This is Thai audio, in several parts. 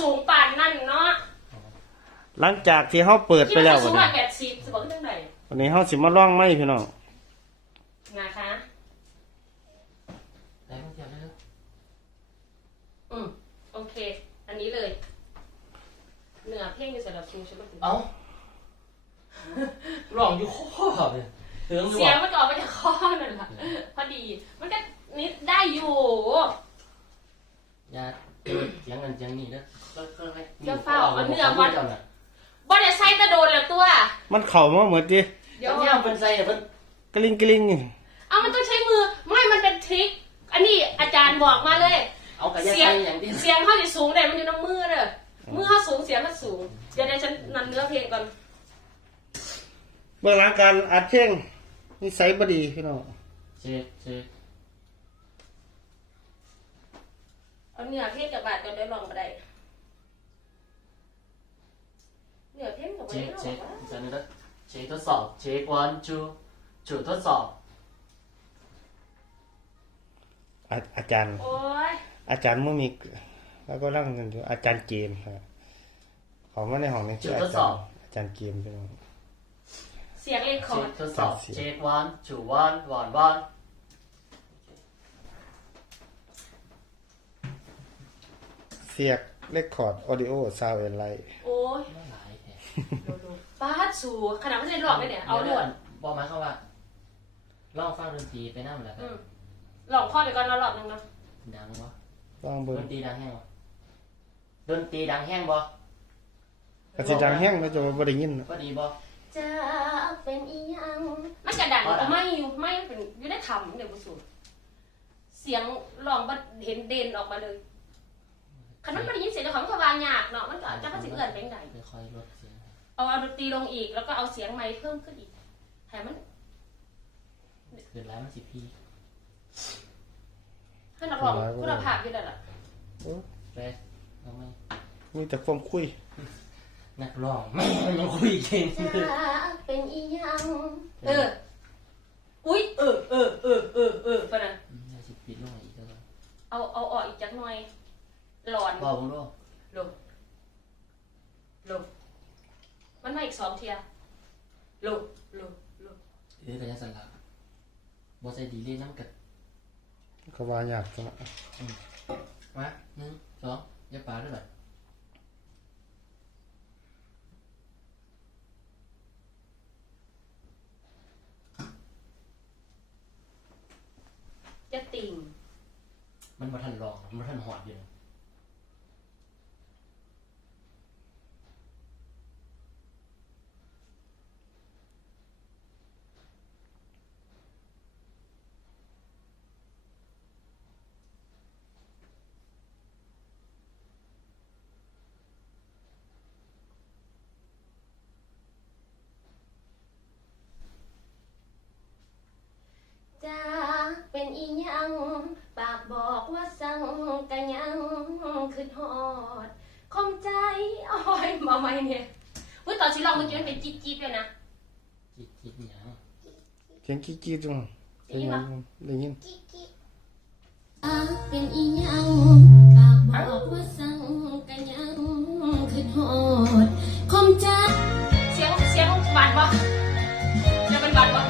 สูงป่านนั่นเนาะหลังจากที่เฮาเปิดที่ไปมันแล้วสูวันงนี้ร้อยแปดสิบสมบอกเรื่องไหนวันนี้เฮาสิมาล่องไม้พี่น้องนะคะได้มาเทียบได้แล้วอืมโอเค อันนี้เลย เหนือเพ่งอยู่สำหรับคิวใช่ไหมเอ้าร้องอยู่ข้อเลยเสียงอยู่เสียงอะมันก็ออกมาจากข้อนั่นแหละพอดี มันก็นิดได้อยู่ อย่าเสียงกันเสียงนี่เด้อก็ก็ให้ เดี๋ยวเฝ้าเอาเนื้อวัดเจ้าน่ะบ่ได้ใส่กระโดนแล้วตัว มันเข้ามาเหมือนดิเดี๋ยวเนี่ยเป็นไส้อะเป็นกลิ้งกลิ้งเอามันต้องใช้มือ ไม่มันเป็นทริค อันนี้อาจารย์บอกมาเลย เอากระยาเสียงไส้อย่างที่เสียงเขาจะสูงได้มันอยู่น้ำมือเด้อมือเขาสูงเสียงเขาสูง เดี๋ยวเดี๋ยวฉันนันเนื้อเพลงก่อน เบื้องหลังการอัดเพลงนิสัยบดีพี่น้องเช็คเช็คเอาเนื้อเพลงกับบาดกันได้ลองมาได้ เนื้อเพลงกับไม่เช็คได้ลเช็อคงวะจะนี่เด้อเช็คทดสอบเช็ควันจูจุดทดสอบอาอาจารย์ โอ้ยอาจารย์มุมิก แล้วก็นั่งกันอยู่อาจารย์เกมครับของมาในห้องนี้ชื่ออาจารย์อาจารย์เกมพี่น้องเสียงเลคคอเช็ร์คดทดสอบเช็ควันจูวันวันวันเสียกเรคคอร์ดออดิโอซาวเอนไลท์โอ้ ป้าดสูขนาดไม่ได้ลองเลยเนี่ย เอาด่วนบอกมาเข้าว่าลองฟังดนตรีไปนั่งแล้วกัอืนมลองข้อไปก่อนแล้วรอบนึงเนาะดังวะลองดเบิ่งนตรีดังแห้งวะดนตรีดังแห้งบ่กระสิดังแห้งแล้วจะบ่ได้ยินก็ดีบ่จะเป็นอีหยังมันจะดังก็ไม่อยู่ไม่เป็นอยู่ได้ทำเดี๋ยวบุสูเสียงลองบัดเห็นเด่นออกมาเลยคันมันไม่ได้ยินเสียงเจ้าของมันก็วางยากเนาะมันก็จะเขาสิเอื่อนเป็นไงค่อยๆลด เสียงเอาเอาดนตรีลงอีก แล้วก็เอาเสียงไมค์เพิ่มขึ้นอีกแถมมันเกิดแล้วมันสิพี่ให้นักร้องคุณภาพอยู่แล้วล่ะโอ้เฟสเอาไหมมีแต่ความคุย นักร้องแม่ยังคุยเก่งจะเป็นอีหยังเออ อุ้ยเออเออเออเออเออปะนะอืมเดี๋ยวสิปิดลงอีกแล้วกันเอาเอาออกอีกจักหน่อยหลอนบอกผมด้วย ลงลง มันมาอีกสองเทียลงลงลงเออแต่ยังสั่นละบอใส่ดีเลยน้ำกัดก็ว่ายากจังนะมาหนึ่งสองอย่าปาด้วยแบบจะติ่งมันมาทันลองมันทันหอดอยู่นะจะเป็นอีหยัง ปากบอกว่าสั่งกันยังคือฮอดคมใจอ้อย มาไหมเนี่ยอุ้ยตอนที่ลองเมื่อกี้มันเป็นจิ๊บจิ๊บเลยนะจิตจิตหยังเสียงกี้กี้จังได้ยินได้ยินอาเป็นอีหยังปากบอกว่าสั่งกันยังคือหอดคมใจเสียงเสียงบาดบ่จะเป็นบาดบ่จะ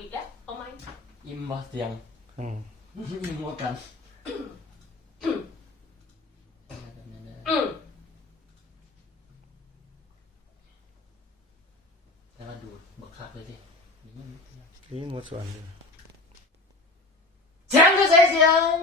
อีกแล้วเอาไหมอิ่มบ่เสียงอืมอิ่มกว่ากันอืมแต่ว่าดูดบักคักเลยดินี่ได้ยินหมดส่วนอยู่เสียงก็ใส่เสียง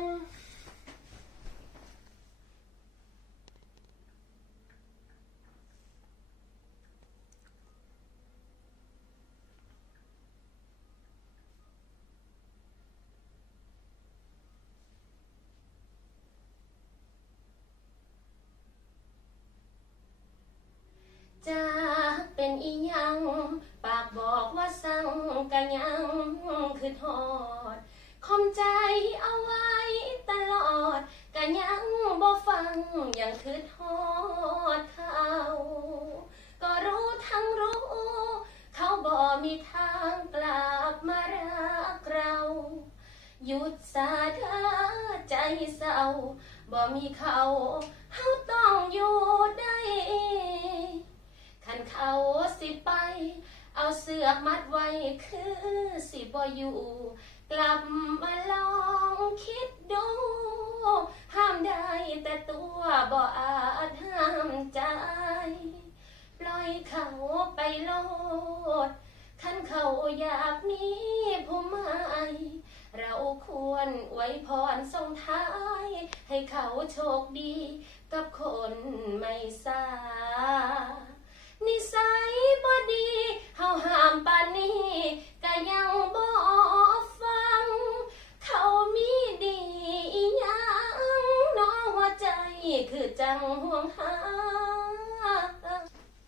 จะ เป็นอีหอกว่าสั่งกันยังคือฮอดคอมใจเอาไว้ตลอดก็ยังบ่ฟังยังคือฮอดเขาก็รู้ทั้งรู้ เขาบ่มีทางกลับมารักเรา หยุดสาเธอใจเศร้าบ่มีเขาเฮาต้องอยู่ได้ คันเขาสิไป เอาเสือกมัดไว้คือสิบ่อยู่ กลับมาลองคิดดู ห้ามได้แต่ตัวบ่อาจห้ามใจ ปล่อยเขาไปโลดคันเขาอยากมีผู้ใหม่เราควรไว้พรส่งท้าย ให้เขาโชคดี กับคนไม่สา นิสัยบ่ดีเฮาห้ามปานนี้ก็ยังบ่ฟัง เขามีดีอีหยังน้องหัวใจคือจังห่วงหา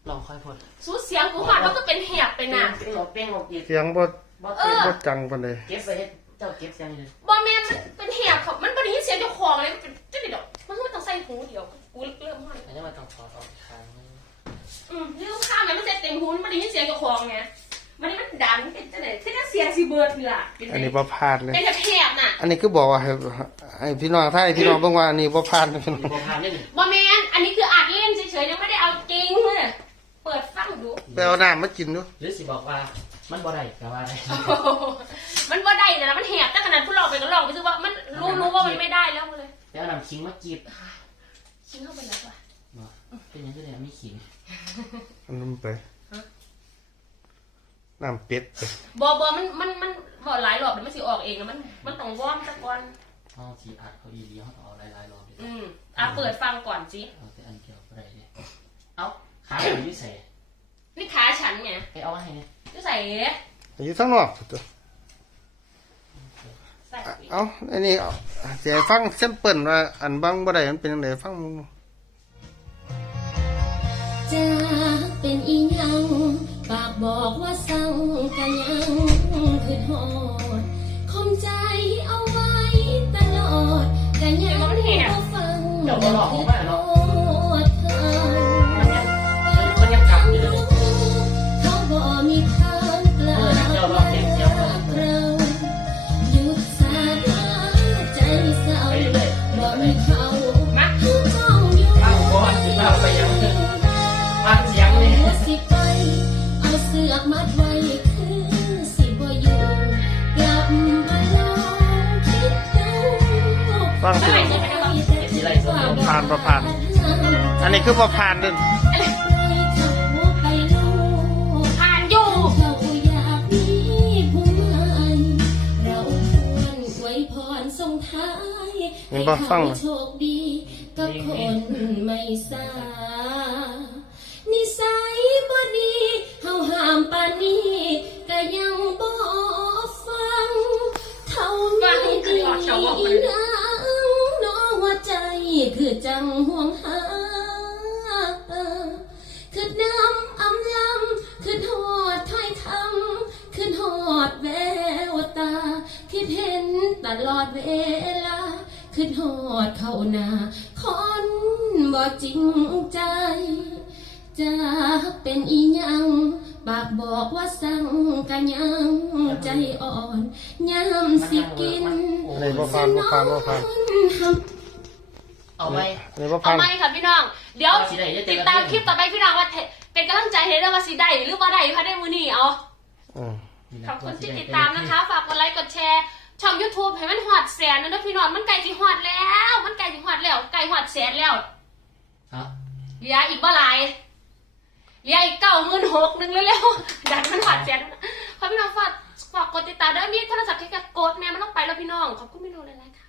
ลองค่อยพดสู้เสียงกูหอดมันก็เป็นแหบไปน่ะเป้งออกเป้งออกอีกเสียงบ่บ่เอเก็บอบ่จังปานใดเก็บไปเฮ็ดเจ้าเก็บเสียงอยู่เลยบอแมนมันเป็นแหบเขามันบ่ได้ยินเสียงเจ้าของเลยมันเป็นจังได๋ดอกมันก็ต้องใส่หูเดียวกูเริ่มห้อยอันนี้มันต้องขอออกทางนึง อืมลืมข้ามไงมันใส่เต็มหูมันบ่ได้ยินเสียงเจ้าของไงมันนี่มันดันเป็นจังได๋คือจังเสียงสิเบิดเถื่อเป็นอันนี้บ่พลาดเลย เป็นแหบๆน่ะอันนี้คือบอกว่าให้ให้พี่น้องถ้าให้พี่น้องเบิ่งว่าอันนี้บ่พลาดนะพี่น้องบ่ผ่านได้นี่บอแมนอันนี้คืออัดเล่นเฉยๆยังไม่ได้เอาจริงเลยเปิดฟังดู ไปเอาน้ำมากินดูหรือสิบอกว่ามันบ่ได้ก็ว่าได้มันบ่ได้นะมันแหบแต่ขนาดผู้ลองไปก็ลองไปซื้อว่ามันรู้รู้ว่ามันไม่ได้แล้วเลยแล้วนำขิงมาจีบชิ้นเข้าไปแล้วว่ะบ่เป็นหยังก็ได้มีขิง อันนั้นไปน้ำเป็ดไปบอบอมันมันมันบอหลายรอบเดี๋ยวมันสิออกเองนะมันมันต้องวอร์มสักก่อนเฮาสิอัดเขาอีหลีเฮาต้องเอาหลายๆรอบดิอืมอะเปิดฟังก่อนสิเอาแต่อันเดียวบ่ได้เด้เอ้าขาอยู่ที่ใส่นี่ขาฉันไงไปเอามาให้เนี่ยจะใส่อยู่ข้างนอกตัวใส่เอ้าอันนี้เอาสิให้ฟังแซมเปิลว่าอันบางบ่ได้มันเป็นจังไดฟังมึง อีหยังปากบอกว่าสั่งกันยังคือฮอดคมใจเอาไว้ตลอดกันยังบ่ฟังคือโทษเธอ มันยังมันยังกลับอยู่เลยเขาบ่มีทางกลับมารักเราหยุดสาดาใจเศร้าไปเลยบ่มีเขามา ผ่านบ่ผ่าน อันนี้คือบ่ผ่านเด้อไปลูกผ่านอยู่เขาอยากมีผู้ใหม่เราควรไว้พรส่งท้ายเห็นบ่ฟังให้เขาโชคดีกับคนไม่สานิสัยบ่ดีเฮาห้ามปานนี้ก็ยังบ่ฟังเขามีดีนังน้องหัวใจ คือจังห่วงหาคือน้ำอำลำคือทอดถ้อยคำคือทอดแววตา คิดเห็นตลอดเวลาคือทอดเข้านาคนบ่จริงใจจะเป็นอีหยังปากบอกว่าสั่งกันยังใจอ่อนยามสิกินอันนี้บ่ผ่านบ่ผ่านบ่ผ่านเอาไปอันนี้บ่เอาผ่านไหมค่ะพี่น้อง เดี๋ยวสิได้เดี๋ยวเจอกัน ติดตามคลิปต่อไปพี่น้องว่าเทเป็นกำลังใจให้เรื่องว่าสิได้หรือว่าได้ค่ะได้มือนี่เอา อืม ขอบคุณที่ติดตามนะคะ ฝากกดไลค์กดแชร์ช่อง YouTube ให้มันหอดแสนนะเด้อพี่น้องมันไก่สิหอดแล้ว มันไก่สิหอดแล้วไก่หอดแสนแล้วครับเหลืออีกบ่หลายเหลืออีกเก้าหมื่นหกหนึ่งเร็วๆดันมันหอดแสนขอพี่น้องฝากฝากกดติดตามด้วยมีโทรศัพท์ที่กับกดแม่มันต้องไปแล้วพี่น้องขอบคุณพี่น้องเลยนะคะนี่จะเข้าที่